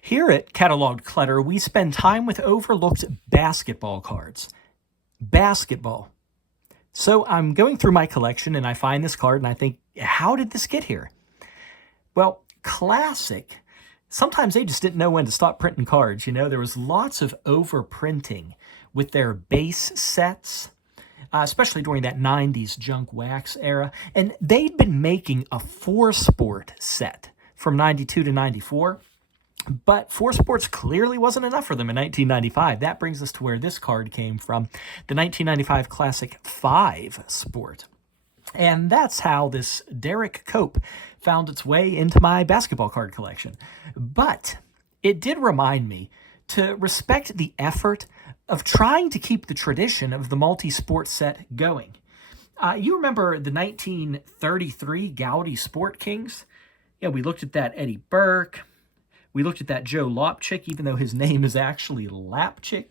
Here at Cataloged Clutter, we spend time with overlooked basketball cards. Basketball. So I'm going through my collection and I find this card and I think, how did this get here? Well, classic. Sometimes they just didn't know when to stop printing cards. There was lots of overprinting with their base sets, especially during that 90s junk wax era. And they'd been making a 4-sport set from 92 to 94. But 4 sports clearly wasn't enough for them in 1995. That brings us to where this card came from, the 1995 Classic 5 Sport. And that's how this Derrike Cope found its way into my basketball card collection. But it did remind me to respect the effort of trying to keep the tradition of the multi-sport set going. You remember the 1933 Goudey Sport Kings? Yeah, we looked at that Eddie Burke. We looked at that Joe Lopchick, even though his name is actually Lapchick.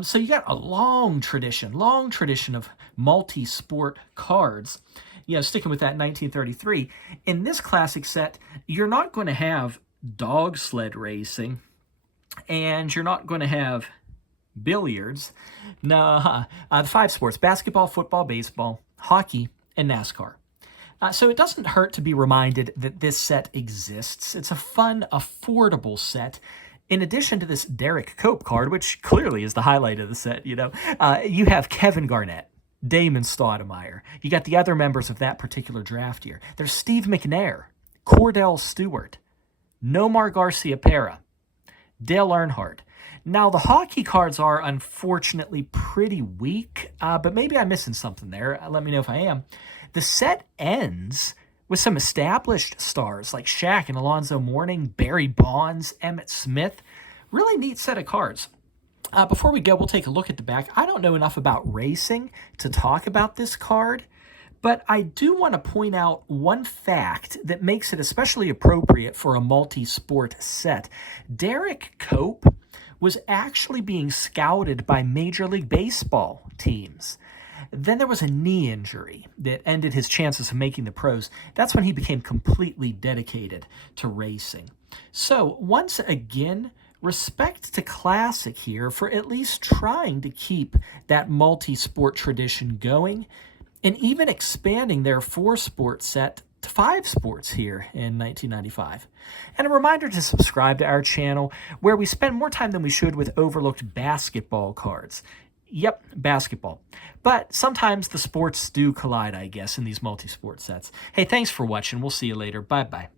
So you got a long tradition of multi-sport cards. Sticking with that 1933. In this classic set, you're not going to have dog sled racing, and you're not going to have billiards. No, the 5 sports: basketball, football, baseball, hockey, and NASCAR. So it doesn't hurt to be reminded that this set exists. It's a fun, affordable set. In addition to this Derrike Cope card, which clearly is the highlight of the set, you have Kevin Garnett, Damon Stoudemire. You got the other members of that particular draft year. There's Steve McNair, Cordell Stewart, Nomar Garcia-Pera, Dale Earnhardt. Now, the hockey cards are unfortunately pretty weak, but maybe I'm missing something there. Let me know if I am. The set ends with some established stars like Shaq and Alonzo Mourning, Barry Bonds, Emmett Smith. Really neat set of cards. Before we go, we'll take a look at the back. I don't know enough about racing to talk about this card, but I do want to point out one fact that makes it especially appropriate for a multi-sport set. Derrike Cope was actually being scouted by Major League Baseball teams. Then there was a knee injury that ended his chances of making the pros. That's when he became completely dedicated to racing. So once again, respect to Classic here for at least trying to keep that multi-sport tradition going and even expanding their 4-sport set to 5 sports here in 1995. And a reminder to subscribe to our channel, where we spend more time than we should with overlooked basketball cards. Yep, basketball. But sometimes the sports do collide, I guess, in these multi-sport sets. Hey, thanks for watching. We'll see you later. Bye-bye.